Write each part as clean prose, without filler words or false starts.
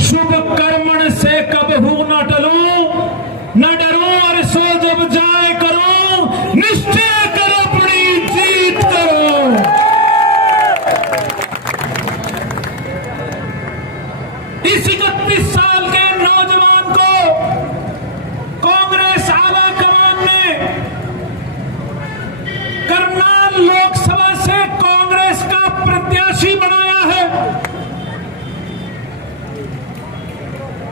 शुभ कर्मण से कबहू न टलूं, न डरूं और सो जब जाए करूं, निश्चय कर अपनी जीत करो। इस 31 साल के नौजवान को कांग्रेस आला कमान ने करनाल लोकसभा से कांग्रेस का प्रत्याशी बनाया है।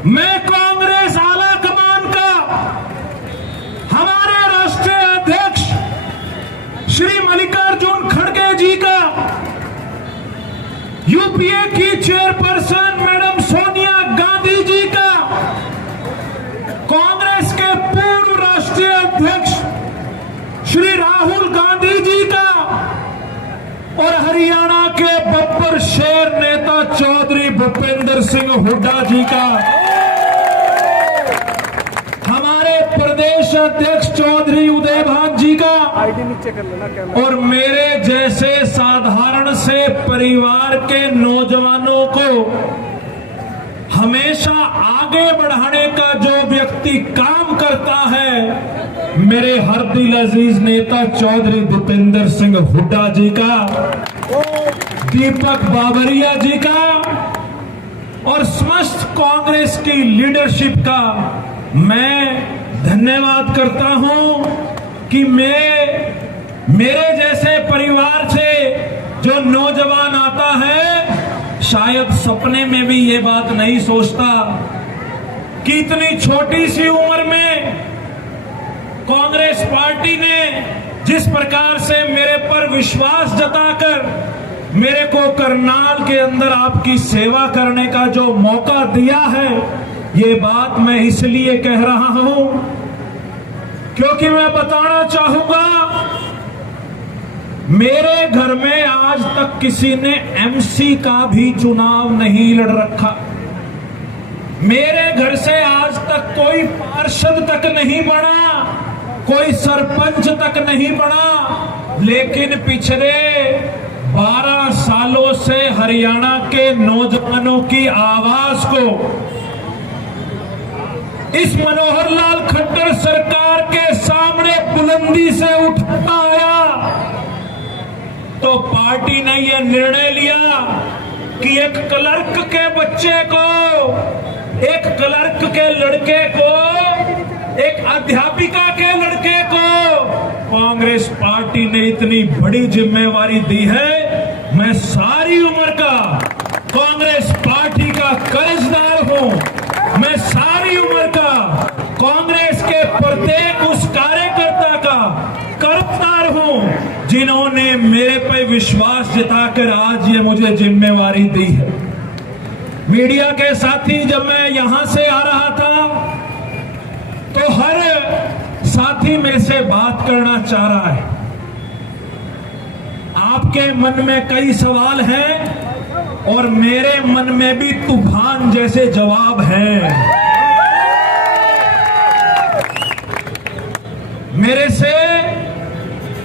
मैं कांग्रेस आला कमान का, हमारे राष्ट्रीय अध्यक्ष श्री मल्लिकार्जुन खड़गे जी का, यूपीए की चेयरपर्सन मैडम सोनिया गांधी जी का, कांग्रेस के पूर्व राष्ट्रीय अध्यक्ष श्री राहुल गांधी जी का और हरियाणा के बब्बर शेर नेता चौधरी भूपेंद्र सिंह हुड्डा जी का, हमारे प्रदेश अध्यक्ष चौधरी उदयभान जी का और मेरे जैसे साधारण से परिवार के नौजवानों को हमेशा आगे बढ़ाने का जो व्यक्ति काम करता है, मेरे हर दिल अजीज नेता चौधरी भूपेंद्र सिंह हुड्डा जी का, दीपक बाबरिया जी का और समस्त कांग्रेस की लीडरशिप का मैं धन्यवाद करता हूं कि मेरे जैसे परिवार से जो नौजवान आता है, शायद सपने में भी ये बात नहीं सोचता कि इतनी छोटी सी उम्र में कांग्रेस पार्टी ने जिस प्रकार से मेरे पर विश्वास जताकर मेरे को करनाल के अंदर आपकी सेवा करने का जो मौका दिया है, ये बात मैं इसलिए कह रहा हूं क्योंकि मैं बताना चाहूंगा, मेरे घर में आज तक किसी ने एमसी का भी चुनाव नहीं लड़ रखा। मेरे घर से आज तक कोई पार्षद तक नहीं बना, कोई सरपंच तक नहीं बना, लेकिन पिछले 12 सालों से हरियाणा के नौजवानों की आवाज को इस मनोहर लाल खट्टर सरकार के सामने बुलंदी से उठाता आया, तो पार्टी ने यह निर्णय लिया कि एक क्लर्क के बच्चे को, एक क्लर्क के लड़के को, एक अध्यापिका के लड़के को कांग्रेस पार्टी ने इतनी बड़ी जिम्मेवारी दी है। मैं सारी उम्र का कांग्रेस पार्टी का कर्जदार हूं। मैं सारी उम्र का कांग्रेस के प्रत्येक उस कार्यकर्ता का कर्जदार हूं जिन्होंने मेरे पे विश्वास जताकर आज ये मुझे जिम्मेवारी दी है। मीडिया के साथी, जब मैं यहां से आ रहा था तो हर साथी मेरे से बात करना चाह रहा है। आपके मन में कई सवाल हैं और मेरे मन में भी तूफान जैसे जवाब है। मेरे से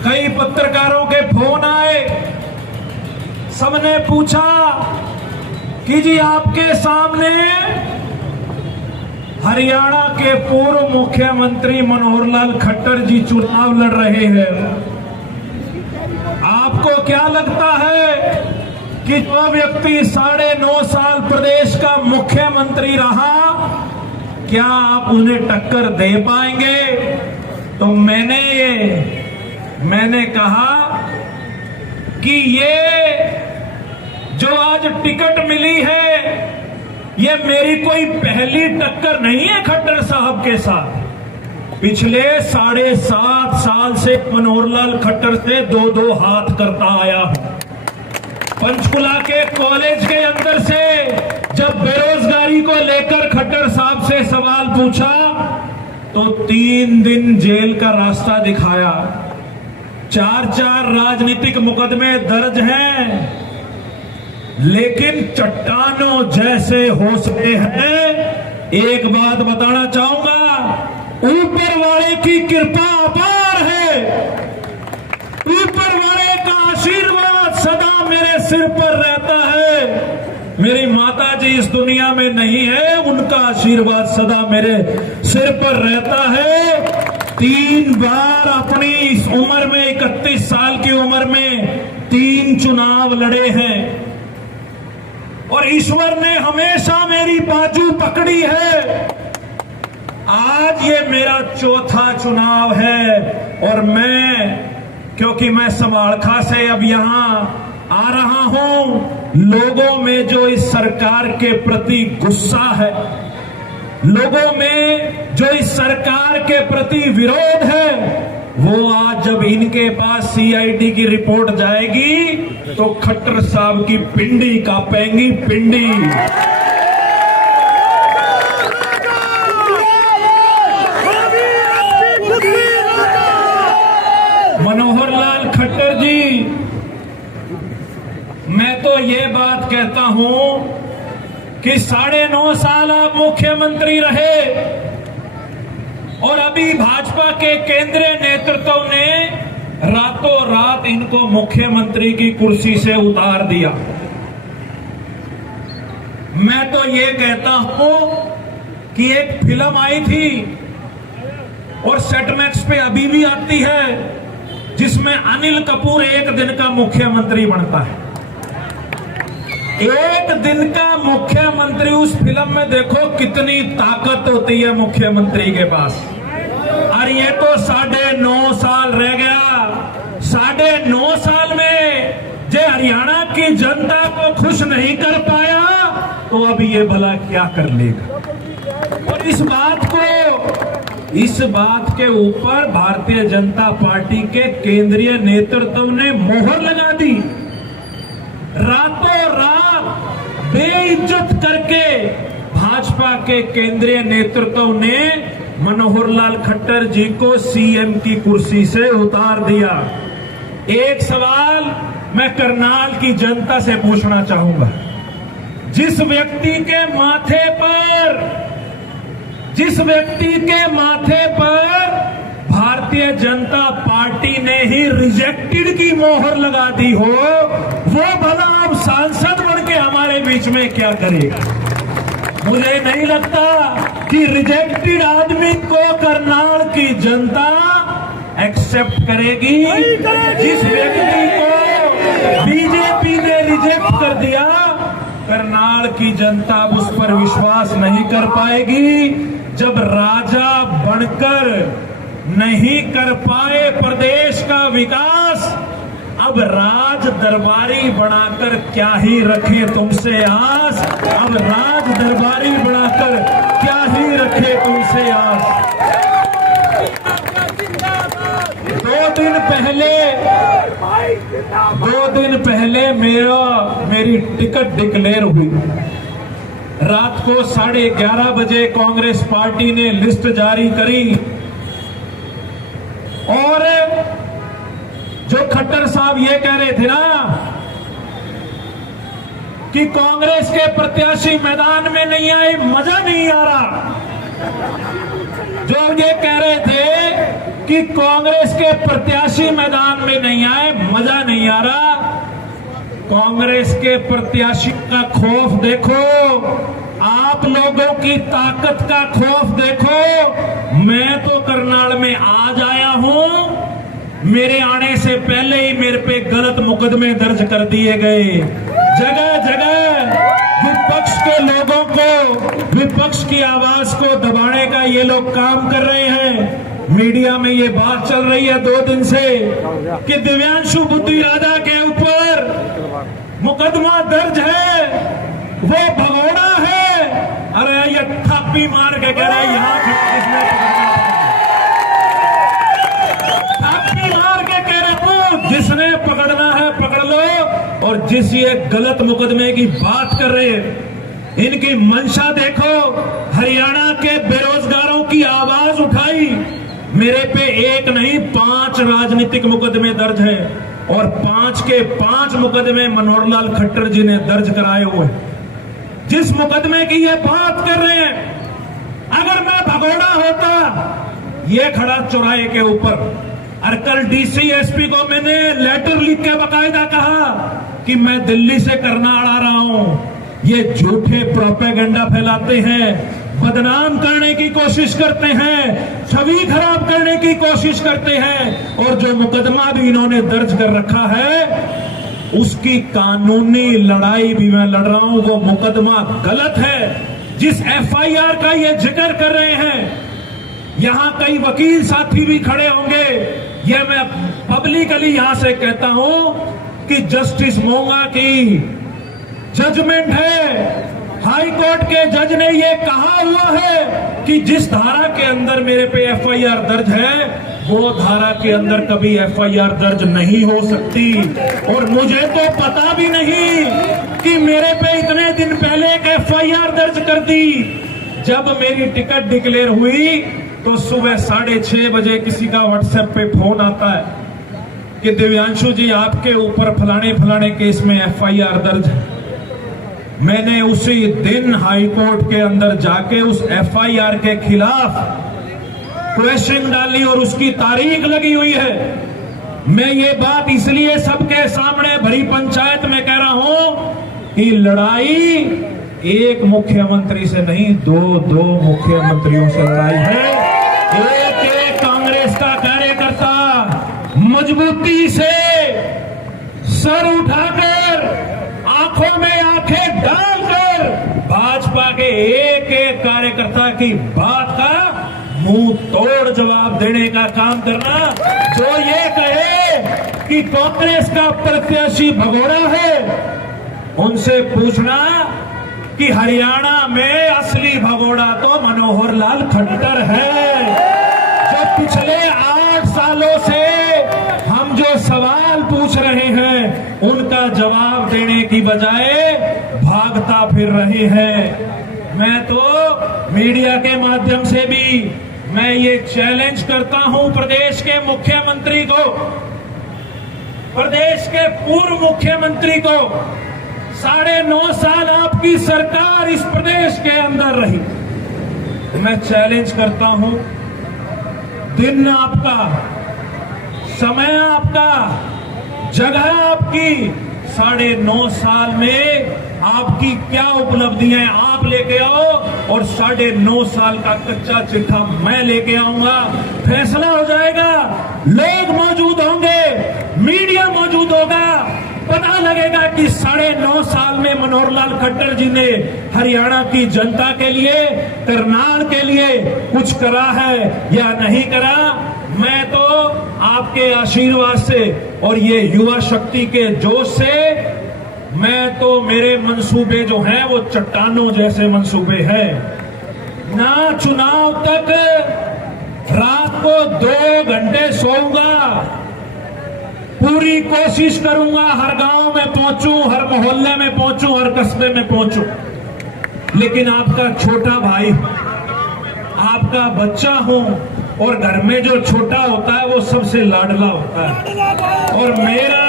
कई पत्रकारों के फोन आए, सबने पूछा कि जी आपके सामने हरियाणा के पूर्व मुख्यमंत्री मनोहर लाल खट्टर जी चुनाव लड़ रहे हैं, आपको क्या लगता है कि जो व्यक्ति 9.5 साल प्रदेश का मुख्यमंत्री रहा, क्या आप उन्हें टक्कर दे पाएंगे? तो मैंने कहा कि ये जो आज टिकट मिली है, ये मेरी कोई पहली टक्कर नहीं है खट्टर साहब के साथ। पिछले 7.5 साल से मनोहर लाल खट्टर से 2-2 हाथ करता आया हूं। पंचकुला के कॉलेज के अंदर से जब बेरोजगारी को लेकर खट्टर साहब से सवाल पूछा तो 3 दिन जेल का रास्ता दिखाया। 4 राजनीतिक मुकदमे दर्ज हैं, लेकिन चट्टानों जैसे हौसले हैं। एक बात बताना चाहूंगा, ऊपर वाले की कृपा अपार है, ऊपर वाले का आशीर्वाद सदा मेरे सिर पर रहता है। मेरी माता जी इस दुनिया में नहीं है, उनका आशीर्वाद सदा मेरे सिर पर रहता है। 3 बार अपनी इस उम्र में, 31 साल की उम्र में 3 चुनाव लड़े हैं और ईश्वर ने हमेशा मेरी बाजू पकड़ी है। आज ये मेरा चौथा चुनाव है और क्योंकि मैं समालखा से अब यहां आ रहा हूं, लोगों में जो इस सरकार के प्रति गुस्सा है, लोगों में जो इस सरकार के प्रति विरोध है, वो आज जब इनके पास सीआईडी की रिपोर्ट जाएगी तो खट्टर साहब की पिंडी कांपेंगी, पिंडी। मनोहर लाल खट्टर जी, मैं तो ये बात कहता हूं कि 9.5 साल आप मुख्यमंत्री रहे और अभी भाजपा के केंद्रीय नेतृत्व ने रातों रात इनको मुख्यमंत्री की कुर्सी से उतार दिया। मैं तो ये कहता हूं कि एक फिल्म आई थी और सेटमैक्स पे अभी भी आती है, जिसमें अनिल कपूर एक दिन का मुख्यमंत्री बनता है। एक दिन का मुख्यमंत्री, उस फिल्म में देखो कितनी ताकत होती है मुख्यमंत्री के पास। और ये तो 9.5 साल रह गया। 9.5 साल में जो हरियाणा की जनता को खुश नहीं कर पाया तो अब ये भला क्या कर लेगा। और इस बात के ऊपर भारतीय जनता पार्टी के केंद्रीय नेतृत्व ने मोहर लगा दी। रातों रात बेइज्जत करके भाजपा के केंद्रीय नेतृत्व ने मनोहर लाल खट्टर जी को सीएम की कुर्सी से उतार दिया। एक सवाल मैं करनाल की जनता से पूछना चाहूंगा। जिस व्यक्ति के माथे पर भारतीय जनता पार्टी ने ही रिजेक्टेड की मोहर लगा दी हो, वो भला अब सांसद बन के हमारे बीच में क्या करेगा। मुझे नहीं लगता कि रिजेक्टेड आदमी को करनाल की जनता एक्सेप्ट करेगी। जिस व्यक्ति को बीजेपी ने रिजेक्ट कर दिया, करनाल की जनता उस पर विश्वास नहीं कर पाएगी। जब राजा बनकर नहीं कर पाए प्रदेश का विकास, अब राज दरबारी बनाकर क्या ही रखे तुमसे आस। अब राज दरबारी बनाकर क्या ही रखे तुमसे आस। 2 दिन पहले मेरी टिकट डिक्लेयर हुई। रात को 11:30 बजे कांग्रेस पार्टी ने लिस्ट जारी करी और जो खट्टर साहब ये कह रहे थे ना कि कांग्रेस के प्रत्याशी मैदान में नहीं आए, मजा नहीं आ रहा। जो ये कह रहे थे कि कांग्रेस के प्रत्याशी मैदान में नहीं आए, मजा नहीं आ रहा। कांग्रेस के प्रत्याशी का खौफ देखो, आप लोगों की ताकत का खौफ देखो। मैं तो करनाल में आज आया हूं, मेरे आने से पहले ही मेरे पे गलत मुकदमे दर्ज कर दिए गए। जगह जगह विपक्ष के लोगों को, विपक्ष की आवाज को दबाने का ये लोग काम कर रहे हैं। मीडिया में ये बात चल रही है 2 दिन से कि दिव्यांशु बुद्धि राजा के ऊपर मुकदमा दर्ज है, वो भगोड़ा है। अरे ये थापी मार के कह रहा है यहां किसने थापी मार के कह रहे हो, जिसने पकड़ना है पकड़ लो। और जिस ये गलत मुकदमे की बात कर रहे हैं, इनकी मंशा देखो। हरियाणा के बेरोजगारों की आवाज उठाई, मेरे पे 1 नहीं 5 राजनीतिक मुकदमे दर्ज है और 5 के 5 मुकदमे मनोहर लाल खट्टर जी ने दर्ज कराए हुए। जिस मुकदमे की ये बात कर रहे हैं, अगर मैं भगोड़ा होता ये खड़ा चौराहे के ऊपर, और कल डीसी एसपी को मैंने लेटर लिख के बकायदा कहा कि मैं दिल्ली से करनाल आ रहा हूं, ये झूठे प्रोपेगेंडा फैलाते हैं, बदनाम करने की कोशिश करते हैं, छवि खराब करने की कोशिश करते हैं। और जो मुकदमा भी इन्होंने दर्ज कर रखा है, उसकी कानूनी लड़ाई भी मैं लड़ रहा हूं। वो मुकदमा गलत है। जिस एफआईआर का ये जिक्र कर रहे हैं, यहां कई वकील साथी भी खड़े होंगे। ये मैं पब्लिकली यहां से कहता हूं कि जस्टिस मोंगा की जजमेंट है। हाई कोर्ट के जज ने ये कहा हुआ है कि जिस धारा के अंदर मेरे पे एफआईआर दर्ज है, वो धारा के अंदर कभी एफआईआर दर्ज नहीं हो सकती। और मुझे तो पता भी नहीं कि मेरे पे इतने दिन पहले एक एफआईआर दर्ज कर दी। जब मेरी टिकट डिक्लेयर हुई तो सुबह 6:30 बजे किसी का व्हाट्सएप पे फोन आता है कि दिव्यांशु जी, आपके ऊपर फलाने फलाने केस में एफआईआर दर्ज है। मैंने उसी दिन हाई कोर्ट के अंदर जाके उस एफआईआर के खिलाफ क्वेश्चन डाली और उसकी तारीख लगी हुई है। मैं ये बात इसलिए सबके सामने भरी पंचायत में कह रहा हूं कि लड़ाई एक मुख्यमंत्री से नहीं, दो मुख्यमंत्रियों से लड़ाई है। एक कांग्रेस का कार्यकर्ता मजबूती से सर उठाकर, आंखों में आंखें डालकर भाजपा के एक कार्यकर्ता की बात का मुंह तोड़ जवाब देने का काम करना। जो ये कहे कि कांग्रेस का प्रत्याशी भगोड़ा है, उनसे पूछना कि हरियाणा में असली भगोड़ा तो मनोहर लाल खट्टर है। जो पिछले 8 सालों से हम जो सवाल पूछ रहे हैं, उनका जवाब देने की बजाय भागता फिर रहे हैं। मैं तो मीडिया के माध्यम से भी मैं ये चैलेंज करता हूं प्रदेश के मुख्यमंत्री को, प्रदेश के पूर्व मुख्यमंत्री को। 9.5 साल आपकी सरकार इस प्रदेश के अंदर रही। मैं चैलेंज करता हूं, दिन आपका, समय आपका, जगह आपकी, 9.5 साल में आपकी क्या उपलब्धियां आप लेके आओ और 9.5 साल का कच्चा चिट्ठा मैं लेके आऊंगा। फैसला हो जाएगा, लोग मौजूद होंगे, मीडिया मौजूद होगा, पता लगेगा कि 9.5 साल में मनोहर लाल खट्टर जी ने हरियाणा की जनता के लिए, करनाल के लिए कुछ करा है या नहीं करा। मैं तो आपके आशीर्वाद से और ये युवा शक्ति के जोश से, मैं तो, मेरे मंसूबे जो हैं वो चट्टानों जैसे मंसूबे हैं। ना चुनाव तक रात को 2 घंटे सोऊंगा, पूरी कोशिश करूंगा हर गांव में पहुंचूं, हर मोहल्ले में पहुंचूं, हर कस्बे में पहुंचूं। लेकिन आपका छोटा भाई, आपका बच्चा हूं, और घर में जो छोटा होता है वो सबसे लाडला होता है। और मेरा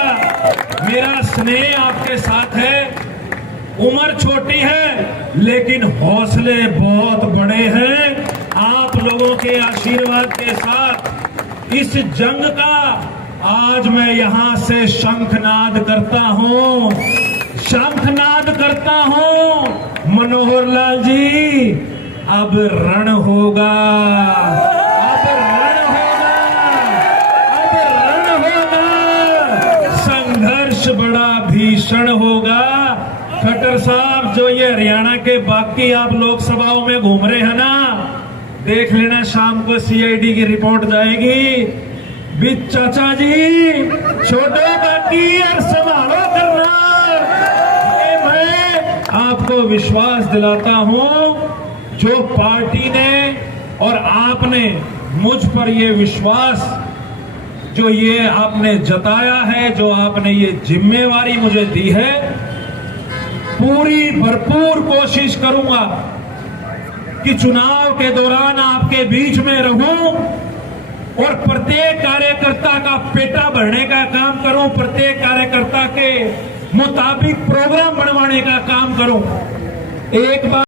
स्नेह आपके साथ है। उम्र छोटी है लेकिन हौसले बहुत बड़े हैं। आप लोगों के आशीर्वाद के साथ इस जंग का आज मैं यहां से शंखनाद करता हूं, शंखनाद करता हूं। मनोहर लाल जी, अब रण होगा, अब रण होगा, अब रण होगा। संघर्ष बड़ा भीषण होगा। खट्टर साहब, जो ये हरियाणा के बाकी आप लोकसभाओं में घूम रहे हैं ना, देख लेना शाम को सीआईडी की रिपोर्ट जाएगी। भी चाचा जी, छोटो बाकी और संभालो करना। मैं आपको विश्वास दिलाता हूं, जो पार्टी ने और आपने मुझ पर ये विश्वास, जो ये आपने जताया है, जो आपने ये जिम्मेवारी मुझे दी है, पूरी भरपूर कोशिश करूंगा कि चुनाव के दौरान आपके बीच में रहूं और प्रत्येक कार्यकर्ता का पेटा भरने का काम करूं, प्रत्येक कार्यकर्ता के मुताबिक प्रोग्राम बनवाने का काम करूं। एक बार